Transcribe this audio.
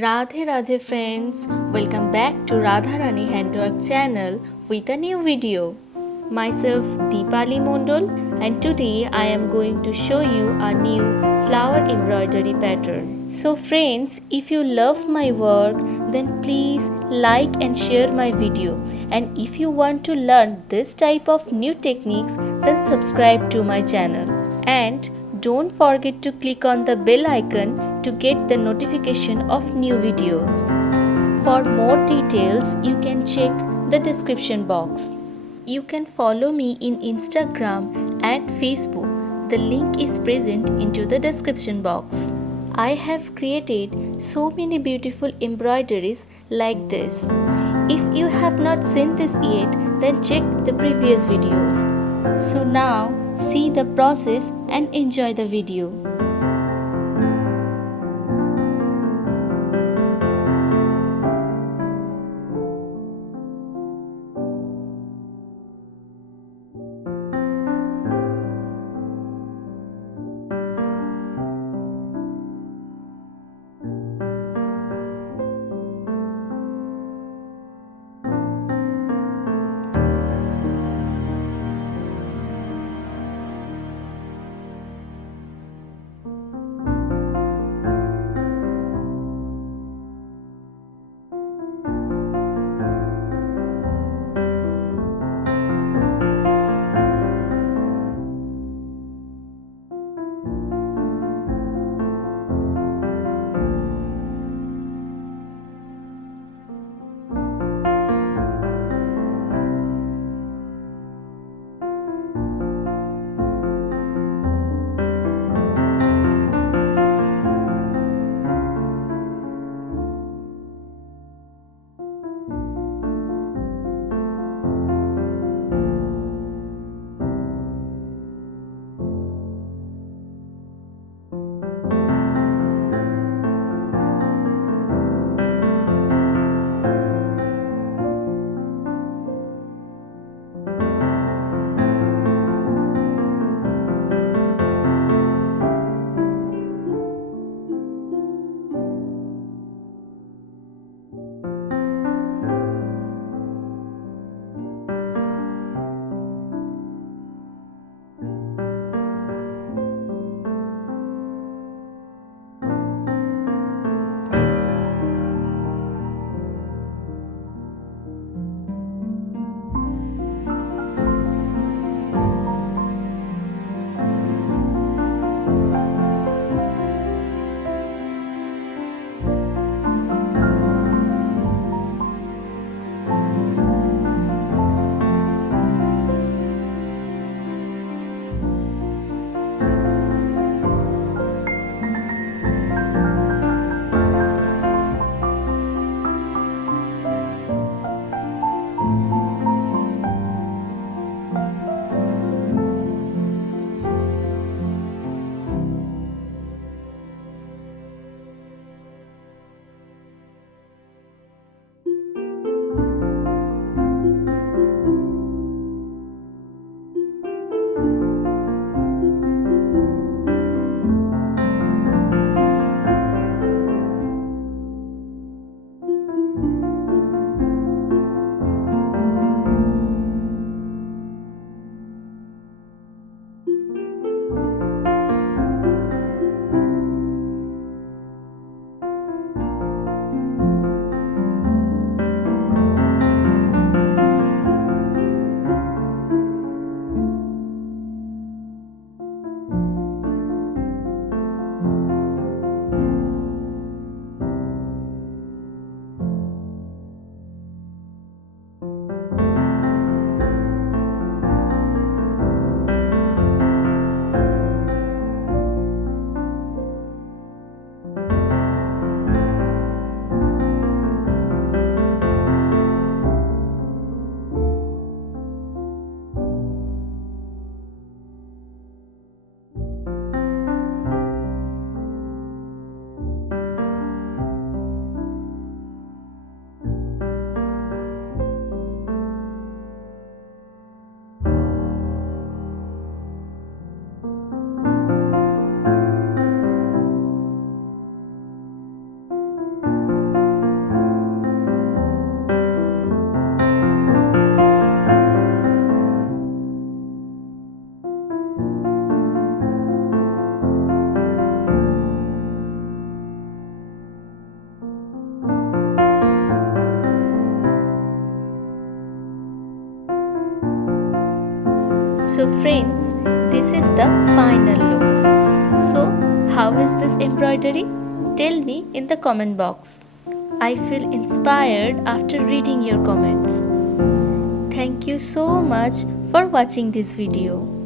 Radhe Radhe friends, welcome back to Radharani Handwork channel with a new video. Myself Deepali Mondol, and today I am going to show you a new flower embroidery pattern. So friends, if you love my work then please like and share my video, and if you want to learn this type of new techniques then subscribe to my channel. And don't forget to click on the bell icon to get the notification of new videos. For more details, you can check the description box. You can follow me in Instagram and Facebook. The link is present into the description box. I have created so many beautiful embroideries like this. If you have not seen this yet, then check the previous videos. So now, see the process and enjoy the video. So friends, this is the final look. So how is this embroidery? Tell me in the comment box. I feel inspired after reading your comments. Thank you so much for watching this video.